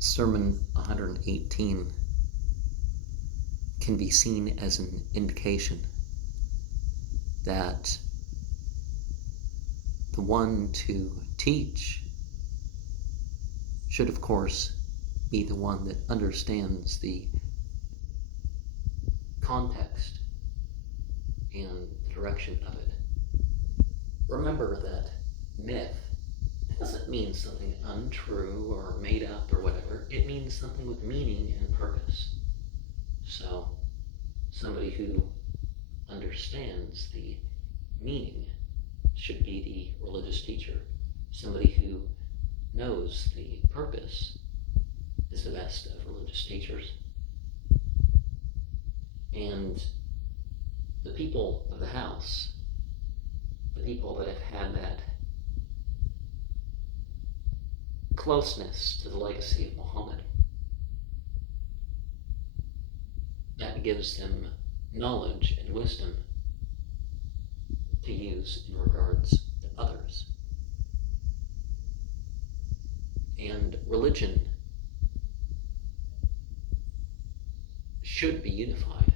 Sermon 118 can be seen as an indication that the one to teach should, of course, be the one that understands the context and the direction of it. Remember that myth doesn't mean something untrue or made up or whatever. It means something with meaning and purpose. So, somebody who understands the meaning should be the religious teacher. Somebody who knows the purpose is the best of religious teachers. And the people of the house, the people that have had that closeness to the legacy of Muhammad, that gives them knowledge and wisdom to use in regards to others. And religion should be unified.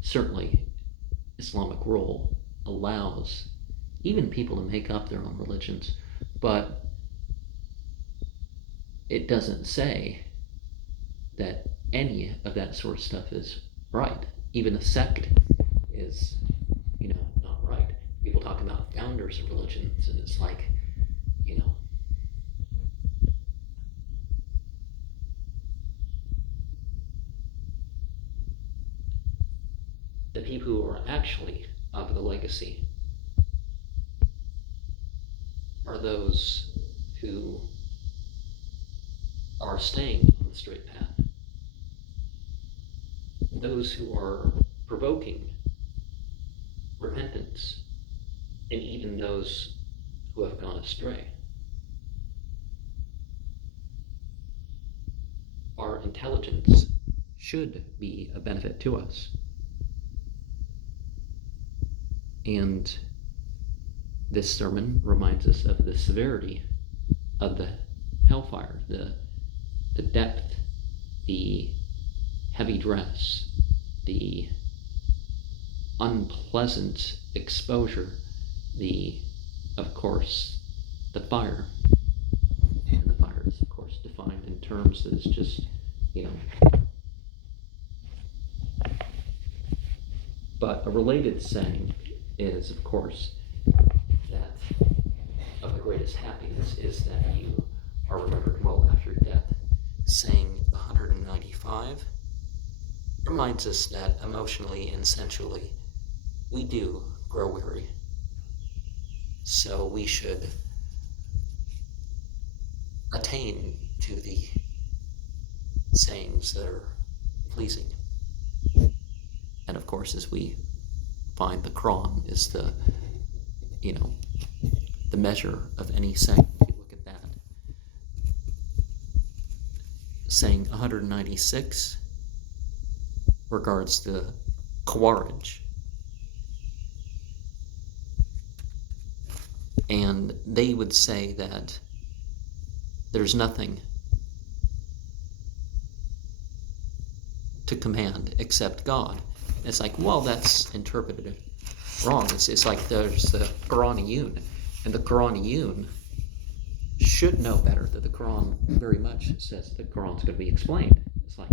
Certainly, Islamic rule allows even people to make up their own religions, but it doesn't say that any of that sort of stuff is right. Even a sect is, not right. People talk about founders of religions, and it's like, the people who are actually of the legacy are those who are staying on the straight path. Those who are provoking repentance, and even those who have gone astray. Our intelligence should be a benefit to us. And this sermon reminds us of the severity of the hellfire, the depth, the heavy dress, the unpleasant exposure, of course, the fire. And the fire is, of course, defined in terms that is just, But a related saying is, of course, that of the greatest happiness is that you are remembered well after death. Saying 195 reminds us that emotionally and sensually we do grow weary. So we should attain to the sayings that are pleasing. And of course, as we find, the Quran is the measure of any saying. If you look at that. Saying 196 regards the Khawarij. And they would say that there's nothing to command except God. It's like, well, that's interpreted wrong. It's like there's the Quraniyun, and the Quraniyun should know better that the Quran very much says the Quran's going to be explained. It's like,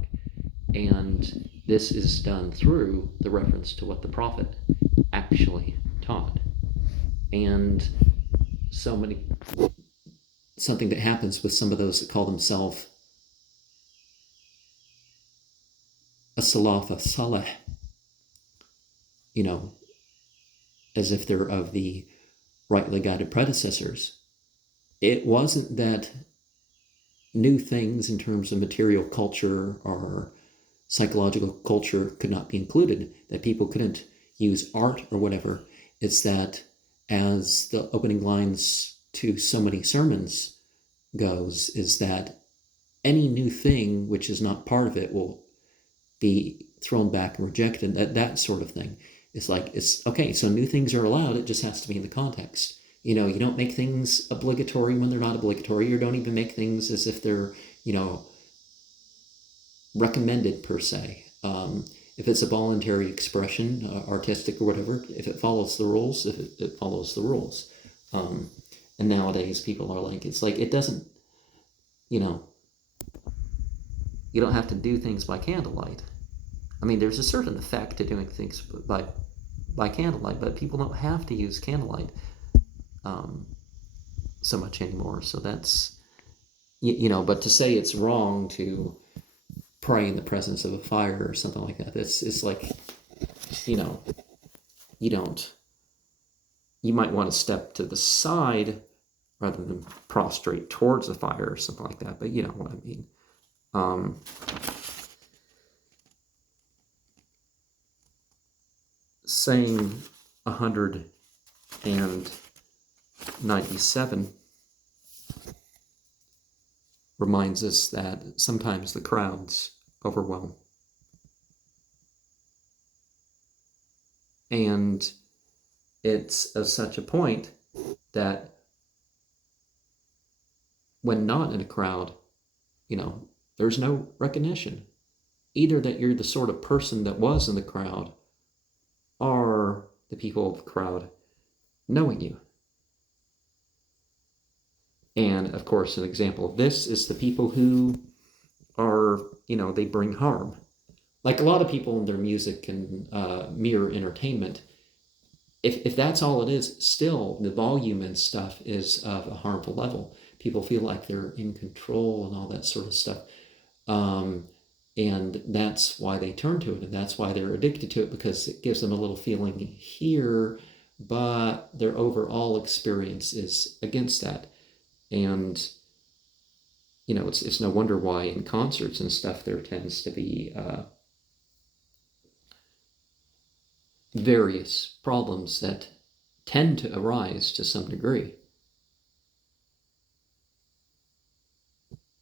and this is done through the reference to what the Prophet actually taught. And something that happens with some of those that call themselves a saleh, as if they're of the rightly guided predecessors. It wasn't that new things in terms of material culture or psychological culture could not be included, that people couldn't use art or whatever. It's that, as the opening lines to so many sermons goes, is that any new thing which is not part of it will be thrown back and rejected. That sort of thing. It's like, it's okay, so new things are allowed, it just has to be in the context. You don't make things obligatory when they're not obligatory. You don't even make things as if they're, recommended per se. If it's a voluntary expression, artistic or whatever, if it follows the rules, if it follows the rules. And nowadays people are like, it's like, it doesn't, you know, you don't have to do things by candlelight. I mean, there's a certain effect to doing things by candlelight, but people don't have to use candlelight so much anymore. So that's, but to say it's wrong to pray in the presence of a fire or something like that, it's like, you don't, you might want to step to the side rather than prostrate towards the fire or something like that, but you know what I mean. Saying 197 reminds us that sometimes the crowds overwhelm. And it's of such a point that when not in a crowd, there's no recognition. Either that you're the sort of person that was in the crowd, or the people of the crowd knowing you. And of course, an example of this is the people who are, they bring harm. Like a lot of people in their music can mirror entertainment. If that's all it is, still the volume and stuff is of a harmful level. People feel like they're in control and all that sort of stuff. And that's why they turn to it, and that's why they're addicted to it, because it gives them a little feeling here, but their overall experience is against that. And it's no wonder why in concerts and stuff there tends to be various problems that tend to arise to some degree.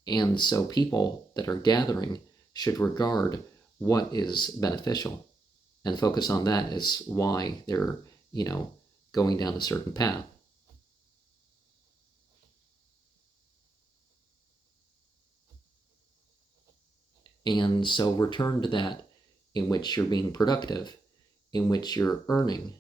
And so people that are gathering should regard what is beneficial and focus on that as why they're, going down a certain path. And so return to that in which you're being productive, in which you're earning,